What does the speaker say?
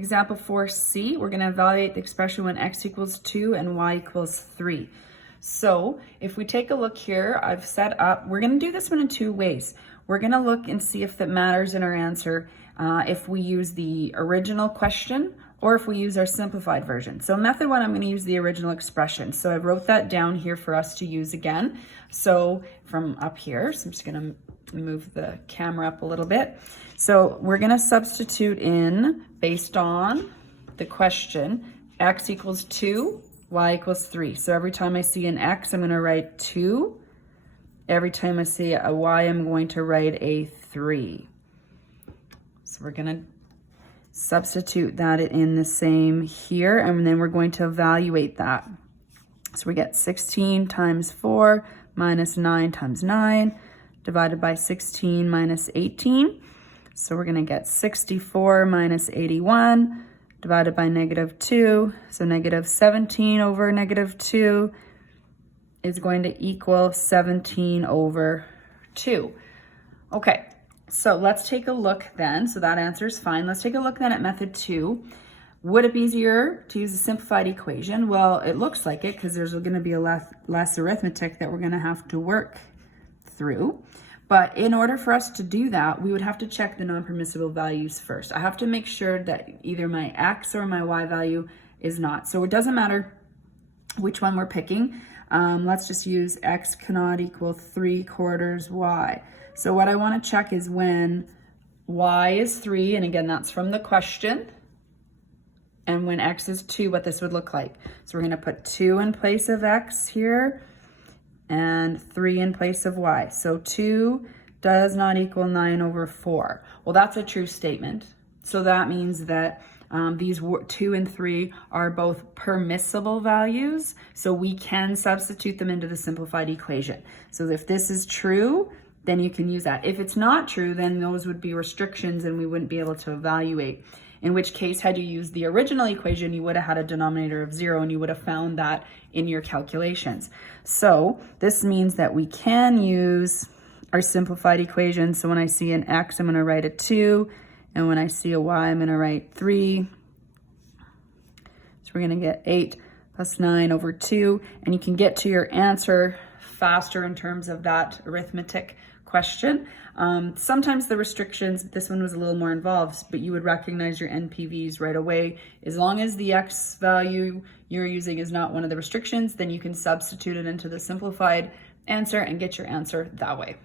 example 4c, we're going to evaluate the expression when x equals 2 and y equals 3. So if we take a look here, I've set up, we're going to do this one in two ways. We're going to look and see if it matters in our answer if we use the original question or if we use our simplified version. So method one, I'm going to use the original expression. So I wrote that down here for us to use again. So from up here, so I'm just going to move the camera up a little bit. So we're going to substitute in, based on the question, x equals 2, y equals 3. So every time I see an x, I'm going to write 2. Every time I see a y, I'm going to write a 3. So we're going to substitute that in the same here, and then we're going to evaluate that. So we get 16 times 4 minus 9 times 9 divided by 16 minus 18. So we're going to get 64 minus 81 divided by negative 2. So negative 17 over negative 2 is going to equal 17 over 2. Okay, so let's take a look then. So that answer is fine. Let's take a look then at method 2. Would it be easier to use a simplified equation? Well, it looks like it because there's going to be a less arithmetic that we're going to have to work through. But in order for us to do that, we would have to check the non-permissible values first. I have to make sure that either my x or my y value is not. So it doesn't matter which one we're picking. Let's just use x cannot equal 3/4 y. So what I want to check is when y is 3, and again, that's from the question, and when x is 2, what this would look like. So we're going to put 2 in place of x here, and 3 in place of y. So 2 does not equal 9 over 4. Well, that's a true statement. So that means that these 2 and 3 are both permissible values, so we can substitute them into the simplified equation. So if this is true, then you can use that. If it's not true, then those would be restrictions and we wouldn't be able to evaluate. In which case, had you used the original equation, you would have had a denominator of 0 and you would have found that in your calculations. So this means that we can use our simplified equation. So when I see an x, I'm going to write a 2. And when I see a y, I'm going to write 3. So we're going to get 8 plus 9 over 2. And you can get to your answer faster in terms of that arithmetic question. Sometimes the restrictions, this one was a little more involved, but you would recognize your NPVs right away. As long as the x value you're using is not one of the restrictions, then you can substitute it into the simplified answer and get your answer that way.